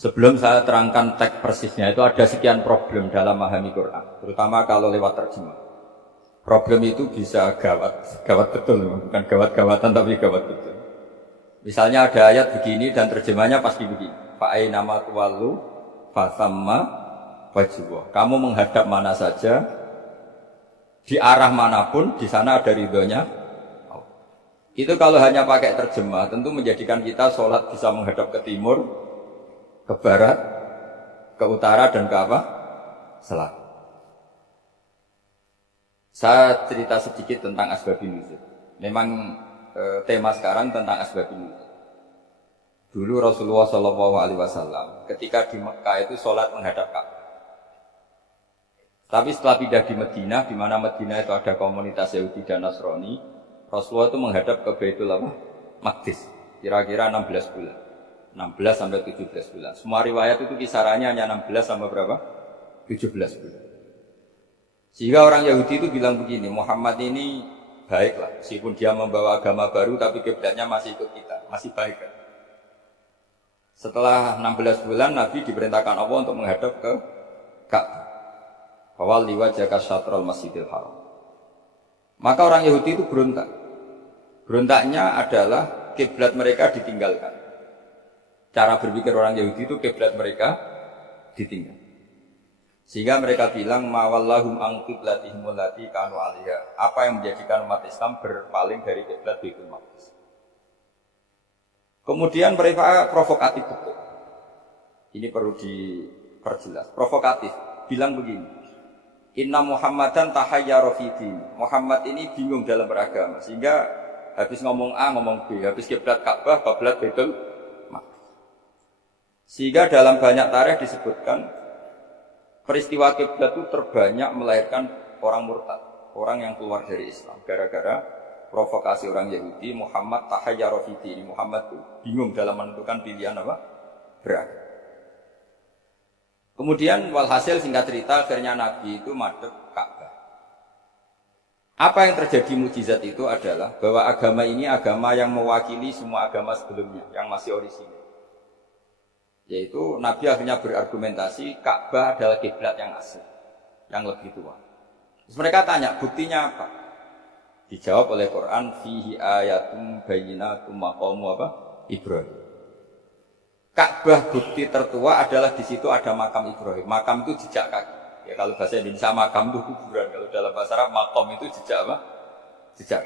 Sebelum saya terangkan teks persisnya, itu ada sekian problem dalam memahami Quran, terutama kalau lewat terjemah. Problem itu bisa gawat, gawat betul, bukan gawat-gawatan tapi gawat betul. Misalnya ada ayat begini dan terjemahnya pasti begini. Fa'aina ma tuwallu fasamma wajhullah. Kamu menghadap mana saja, di arah manapun, di sana ada ridhonya. Itu kalau hanya pakai terjemah, tentu menjadikan kita sholat bisa menghadap ke timur, ke barat, ke utara, dan ke apa? Selatan. Saya cerita sedikit tentang asbabun nuzul. Memang tema sekarang tentang asbabun nuzul. Dulu Rasulullah SAW ketika di Mekah itu sholat menghadap Ka'bah. Tapi setelah pindah di Madinah, di mana Madinah itu ada komunitas Yahudi dan Nasrani, Rasulullah itu menghadap ke Baitul Maqdis, kira-kira 16 bulan. 16 sampai 17 bulan. Semua riwayat itu kisarannya hanya 16 sampai berapa? 17 bulan. Sehingga orang Yahudi itu bilang begini, Muhammad ini baiklah, meskipun dia membawa agama baru tapi kiblatnya masih ikut kita, masih baik kan? Setelah 16 bulan Nabi diperintahkan Allah untuk menghadap ke Ka'bah. Fawalli wajhaka syatral Masjidil Haram. Maka orang Yahudi itu berontak. Berontaknya adalah kiblat mereka ditinggalkan. Cara berpikir orang Yahudi itu kiblat mereka ditinggal. Sehingga mereka bilang mawallahum an qiblatihim allati kanu 'alaiha. Apa yang menjadikan umat Islam berpaling dari kiblat Baitul Maqdis. Kemudian mereka provokatif betul. Ini perlu diperjelas. Provokatif, bilang begini. Inna Muhammadan tahayyara fi din. Muhammad ini bingung dalam beragama, sehingga habis ngomong A ngomong B, habis kiblat Ka'bah, kiblat Baitul Maqdis. Sehingga dalam banyak tarikh disebutkan peristiwa kiblat itu terbanyak melahirkan orang murtad, orang yang keluar dari Islam gara-gara provokasi orang Yahudi. Muhammad tahayyara fi din. Muhammad itu bingung dalam menentukan pilihan apa? Beragama. Kemudian walhasil singkat cerita akhirnya Nabi itu madhep Ka'bah. Apa yang terjadi mukjizat itu adalah bahwa agama ini agama yang mewakili semua agama sebelumnya yang masih orisinil. Yaitu Nabi akhirnya berargumentasi Ka'bah adalah kiblat yang asli, yang lebih tua. Terus mereka tanya, buktinya apa? Dijawab oleh Quran, fihi ayatum bayyinatum maqamu apa? Ibrahim. Ka'bah bukti tertua adalah di situ ada makam Ibrahim. Makam itu jejak kaki. Ya kalau bahasa Indonesia makam itu kuburan. Kalau dalam bahasa Arab makom itu jejak apa? Jejak.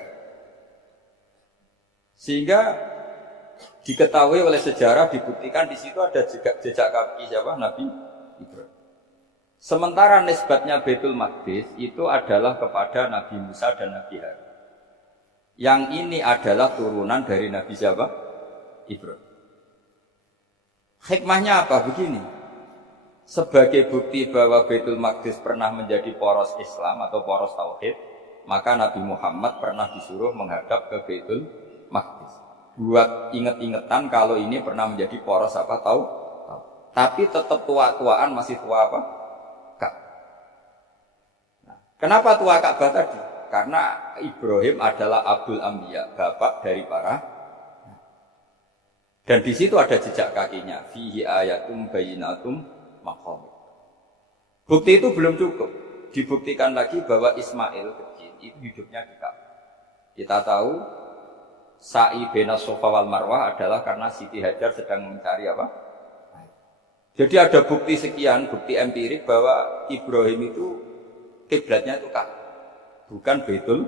Sehingga diketahui oleh sejarah, dibuktikan di situ ada jejak kaki siapa? Nabi Ibrahim. Sementara nisbatnya Baitul Maqdis itu adalah kepada Nabi Musa dan Nabi Harun. Yang ini adalah turunan dari Nabi siapa? Ibrahim. Hikmahnya apa? Begini, sebagai bukti bahwa Baitul Maqdis pernah menjadi poros Islam atau poros Tauhid, maka Nabi Muhammad pernah disuruh menghadap ke Baitul Maqdis. Buat inget-ingetan kalau ini pernah menjadi poros apa tahu. Tapi tetap tua-tuaan masih tua apa? Ka'bah. Nah, kenapa tua Ka'bah tadi? Karena Ibrahim adalah Abul Anbiya, bapak dari para. Dan di situ ada jejak kakinya. Fihi ayatum bayyinatum maqam. Bukti itu belum cukup. Dibuktikan lagi bahwa Ismail kecil itu hidupnya di Ka'bah. Kita tahu sa'i baina Safa wal Marwah adalah karena Siti Hajar sedang mencari apa? Jadi ada bukti sekian, bukti empirik bahwa Ibrahim itu kiblatnya itu Ka'bah, bukan Baitul.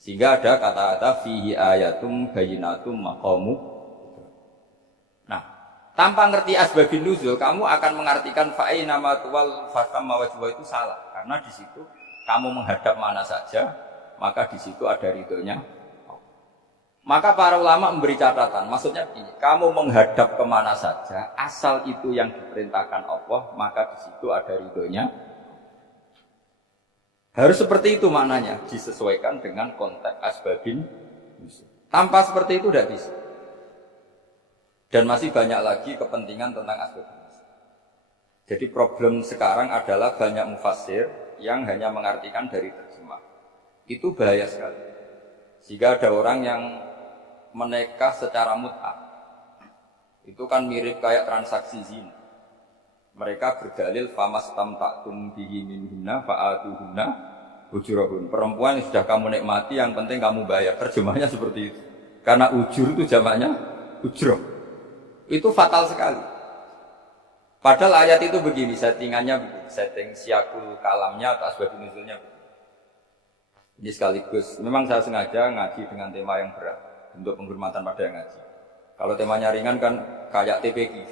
Sehingga ada kata-kata fihi ayatum bayyinatum maqamu. Nah, tanpa ngerti asbabun nuzul, kamu akan mengartikan fa'aina ma tuwal fasamma wajhullah itu salah. Karena di situ kamu menghadap mana saja, maka di situ ada ridhonya. Maka para ulama memberi catatan, maksudnya begini, kamu menghadap kemana saja, asal itu yang diperintahkan Allah, maka di situ ada ridhonya. Harus seperti itu maknanya, disesuaikan dengan konteks asbabun nuzul. Tanpa seperti itu tidak bisa. Dan masih banyak lagi kepentingan tentang asbabun nuzul. Jadi problem sekarang adalah banyak mufassir yang hanya mengartikan dari terjemah. Itu bahaya sekali. Sehingga ada orang yang menikah secara mut'ah. Itu kan mirip kayak transaksi zina. Mereka berdalil famastam taktum bihi minhunna fa'atuhunna ujurahun. Perempuan yang sudah kamu nikmati yang penting kamu bayar. Terjemahnya seperti itu. Karena ujur itu jamaknya ujroh. Itu fatal sekali. Padahal ayat itu begini, settingannya begini, setting siakul kalamnya atau asbab nuzulnya begini. Ini sekaligus, memang saya sengaja ngaji dengan tema yang berat untuk penghormatan pada yang ngaji. Kalau temanya ringan kan kayak TPG.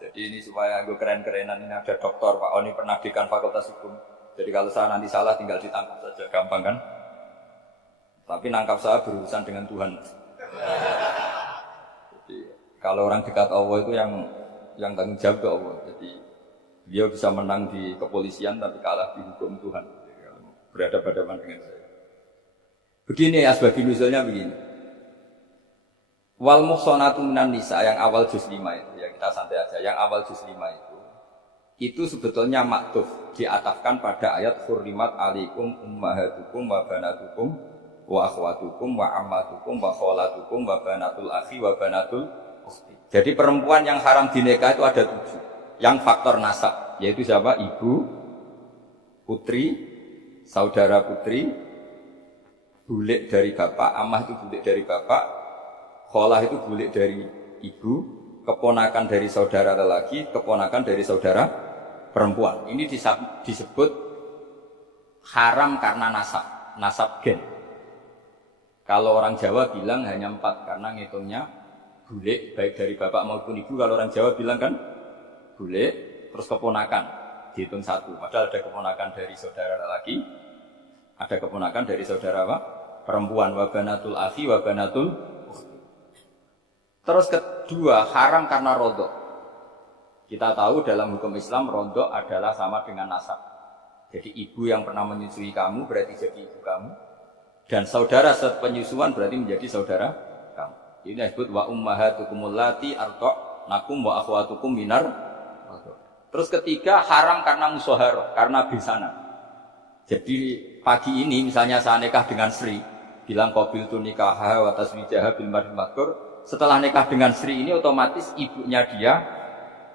Jadi ini supaya gue keren-kerenan, ini ada doktor Pak Oni pernah dekan Fakultas Hukum. Jadi kalau saya nanti salah tinggal ditangkap saja, gampang kan? Tapi nangkap saya berurusan dengan Tuhan. Jadi kalau orang dekat Allah itu yang tanggung jawab ke Allah. Jadi dia bisa menang di kepolisian tapi kalah di hukum Tuhan. Jadi, kalau berhadapan-hadapan dengan saya. Begini asbabun nuzulnya begini. Wal muhsanatu minan nisa yang awal juz 5 itu, ya kita santai aja. Yang awal juz 5 itu sebetulnya maktuf diatafkan pada ayat hurrimat alaikum ummahatukum wa banatukum wa akhwatukum wa ammatukum wa kholatukum wa banatul akhi wa banatul ukhti. Jadi perempuan yang haram dinikah itu ada 7. Yang faktor nasab, yaitu siapa? Ibu, putri, saudara putri, bulik dari bapak, amah itu bulik dari bapak, kholah itu bulik dari ibu, keponakan dari saudara lelaki, keponakan dari saudara perempuan. Ini disebut haram karena nasab gen. Kalau orang Jawa bilang hanya 4 karena ngitungnya bulik baik dari bapak maupun ibu. Kalau orang Jawa bilang kan bulik terus keponakan dihitung 1. Padahal ada keponakan dari saudara lelaki, ada keponakan dari saudara apa? Perempuan. Wa banatul akhi wa banatul ukhti. Terus kedua haram karena rodok. Kita tahu dalam hukum Islam rodok adalah sama dengan nasab. Jadi ibu yang pernah menyusui kamu berarti jadi ibu kamu. Dan saudara sepenyusuan berarti menjadi saudara kamu. Ini disebut wa ummahatukumul lati arda'nakum wa akhwatukum minar. Terus ketiga haram karena musyaharah, karena besanan. Jadi pagi ini misalnya saya nikah dengan Sri, bilang qabil tu nikaha wa taswijaha bil mar'il madkur. Setelah nikah dengan Sri ini otomatis ibunya dia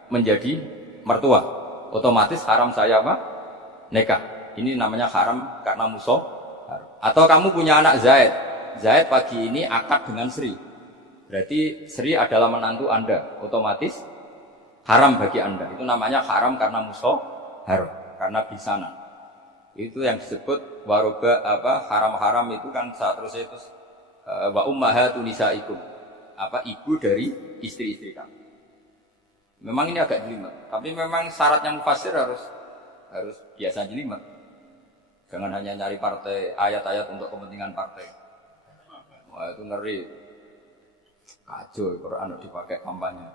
menjadi mertua. Otomatis haram saya apa? Nikah. Ini namanya haram karena musyaharah. Atau kamu punya anak Zaid. Zaid pagi ini akad dengan Sri. Berarti Sri adalah menantu Anda. Otomatis haram bagi Anda. Itu namanya haram karena musyaharah, karena bisanan. Itu yang disebut waroba apa haram-haram itu kan saat terus itu wa ummahatu nisaikum. Apa ibu dari istri-istri kamu. Memang ini agak jelimet, tapi memang syaratnya mufassir harus biasa jelimet. Jangan hanya nyari partai ayat-ayat untuk kepentingan partai. Wah itu ngeri. Kacau Quran dipakai kampanye.